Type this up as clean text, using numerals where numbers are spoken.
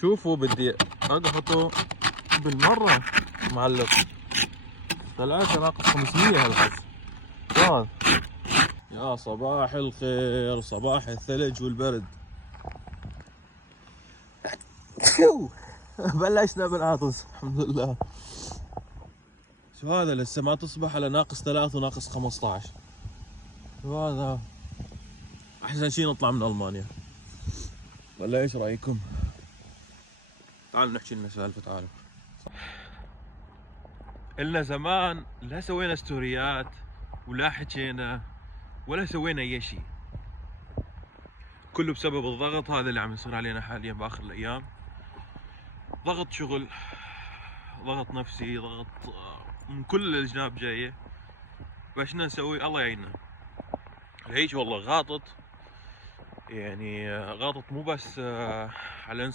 شوفوا بدي اقهطه بالمرة معلق 3 ناقص 500 هالحظ. شلون؟ يا صباح الخير، صباح الثلج والبرد. بلشنا بالعطس الحمد لله. شو هذا لسه ما تصبح على ناقص 3 وناقص 15. شو هذا؟ احسن شي نطلع من المانيا، ولا ايش رايكم؟ تعالوا نحكي لنا سالفه. تعالوا. إلنا زمان لا سوينا ستوريات ولا حكينا ولا سوينا اي شيء، كله بسبب الضغط هذا اللي عم يصير علينا حاليا باخر الايام. ضغط شغل، ضغط نفسي، ضغط من كل الجناب جايه. فشنا نسوي؟ الله يعيننا. هيك والله غاطت، يعني غاطت مو بس على